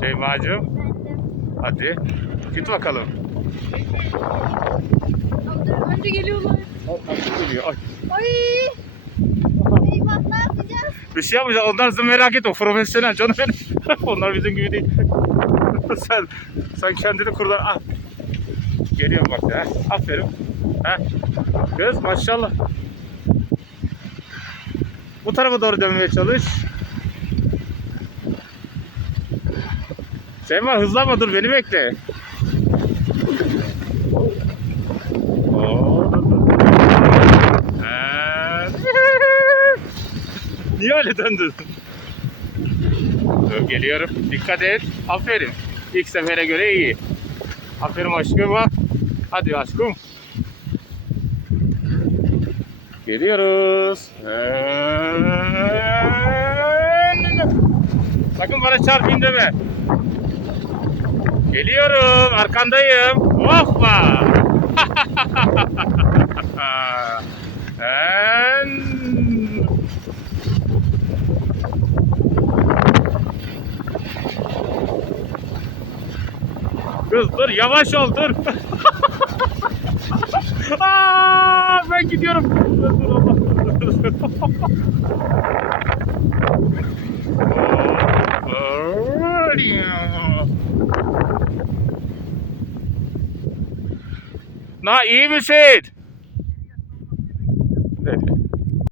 Şeyma'cığım hadi git bakalım. Önce geliyorlar. Geliyor. Ay. Ay. Eyvah ne yapacağız? Bir şey yapmayacağız. Onlar sizi merak etme. Profesyonel canım benim. Onlar bizim gibi değil. sen sen kendini kurdan. Ah. Geliyorum bak ya. Aferin. Ha. Kız maşallah. Bu tarafa doğru dönmeye çalış. Sema hızlanma dur beni bekle. Niye öyle döndün? Dur geliyorum. Dikkat et. Aferin. İlk sefere göre iyi. Aferin aşkım. ha. Hadi aşkım. Geliyoruz. Sakın bana çarpayım deme. Geliyorum. Arkandayım. Hoppa. En... Kız dur yavaş ol dur. Aa, ben gidiyorum. Dur, dur, Allah. Dur, dur. Not even said.